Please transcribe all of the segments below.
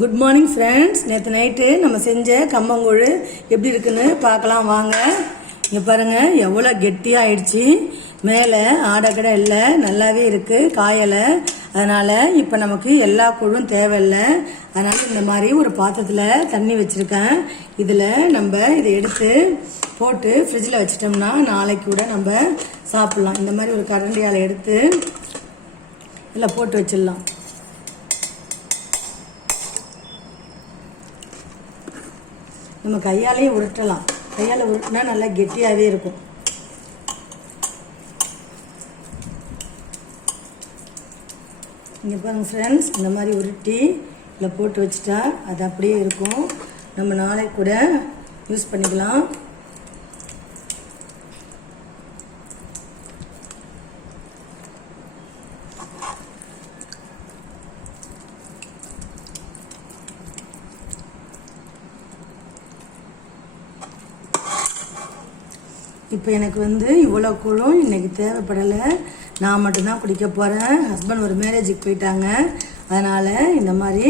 Good morning friends. நேற்று night நம்ம செஞ்ச கம்பங்கூழ் எப்படி இருக்குன்னு பார்க்கலாம் வாங்க. இங்கே பாருங்கள் எவ்வளோ கெட்டியாக ஆயிடுச்சு. மேலே ஆடக்கடை இல்லை, நல்லாவே இருக்குது, காயலை. அதனால் இப்போ நமக்கு எல்லா கூழும் தேவையில்லை. அதனால் இந்த மாதிரி ஒரு பாத்திரத்தில் தண்ணி வச்சுருக்கேன். இதில் நம்ம இதை எடுத்து போட்டு ஃப்ரிட்ஜில் வச்சிட்டோம்னா நாளைக்கு கூட நம்ம சாப்பிட்லாம். இந்த மாதிரி ஒரு கரண்டியால் எடுத்து இதில் போட்டு வச்சிடலாம். நம்ம கையாலேயே உருட்டலாம். கையால் உருட்டினா நல்லா கெட்டியாகவே இருக்கும். இங்கே பாருங்கள் ஃப்ரெண்ட்ஸ், இந்த மாதிரி உருட்டி இதில் போட்டு வச்சுட்டா அது அப்படியே இருக்கும். நம்ம நாளைக்கு கூட யூஸ் பண்ணிக்கலாம். இப்போ எனக்கு இவ்வளோ கூழும் இன்றைக்கி தேவைப்படலை. நான் மட்டும்தான் குடிக்க போகிறேன். ஹஸ்பண்ட் ஒரு மேரேஜுக்கு போயிட்டாங்க. அதனால் இந்த மாதிரி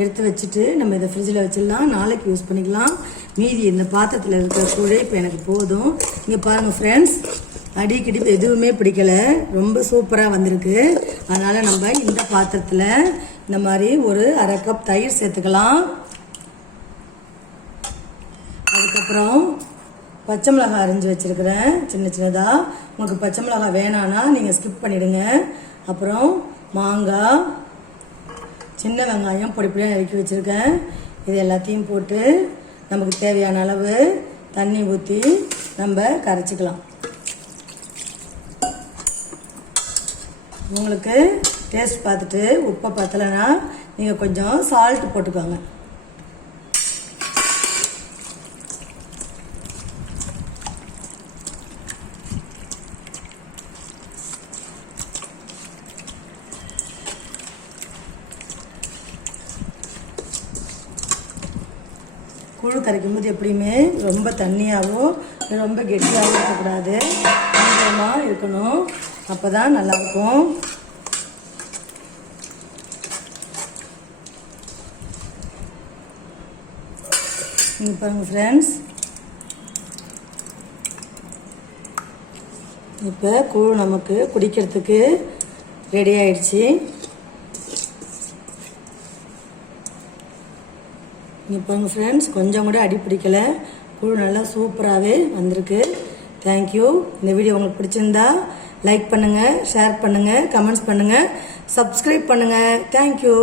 எடுத்து வச்சுட்டு நம்ம இதை ஃப்ரிட்ஜில் வச்சிடலாம், நாளைக்கு யூஸ் பண்ணிக்கலாம். மீதி இந்த பாத்திரத்தில் இருக்கிற கூழே இப்போ எனக்கு போதும். இங்கே பாருங்கள் ஃப்ரெண்ட்ஸ், அடிக்கடி எதுவுமே பிடிக்கலை, ரொம்ப சூப்பராக வந்திருக்கு. அதனால் நம்ம இந்த பாத்திரத்தில் இந்த மாதிரி ஒரு அரை கப் தயிர் சேர்த்துக்கலாம். அதுக்கப்புறம் பச்சை மிளகாய் அரிஞ்சு வச்சுருக்கிறேன் சின்ன சின்னதாக. உங்களுக்கு பச்சை மிளகாய் வேணான்னா நீங்கள் ஸ்கிப் பண்ணிவிடுங்க. அப்புறம் மாங்காய், சின்ன வெங்காயம் பொடி பொடியாக நறுக்கி வச்சுருக்கேன். இது எல்லாத்தையும் போட்டு நமக்கு தேவையான அளவு தண்ணி ஊற்றி நம்ம கரைச்சிக்கலாம். உங்களுக்கு டேஸ்ட் பார்த்துட்டு உப்பை பத்தலைன்னா நீங்கள் கொஞ்சம் சால்ட் போட்டுக்கோங்க. கூழ் கரைக்கும் போது எப்படியுமே ரொம்ப தண்ணியாகவும் ரொம்ப கெட்டியாகவும் இருக்கக்கூடாது, கொஞ்சமாக இருக்கணும். அப்போ தான் நல்லாயிருக்கும். இங்கே பாருங்கள் ஃப்ரெண்ட்ஸ், இப்போ கூழ் நமக்கு குடிக்கிறதுக்கு ரெடி ஆயிடுச்சு. இங்கே பாருங்கள் ஃப்ரெண்ட்ஸ், கொஞ்சம் கூட அடி பிடிக்கலை. கூழ் நல்லா சூப்பராகவே வந்திருக்கு. தேங்க்யூ. இந்த வீடியோ உங்களுக்கு பிடிச்சிருந்தா லைக் பண்ணுங்கள், ஷேர் பண்ணுங்கள், கமெண்ட்ஸ் பண்ணுங்கள், சப்ஸ்கிரைப் பண்ணுங்கள். தேங்க்யூ.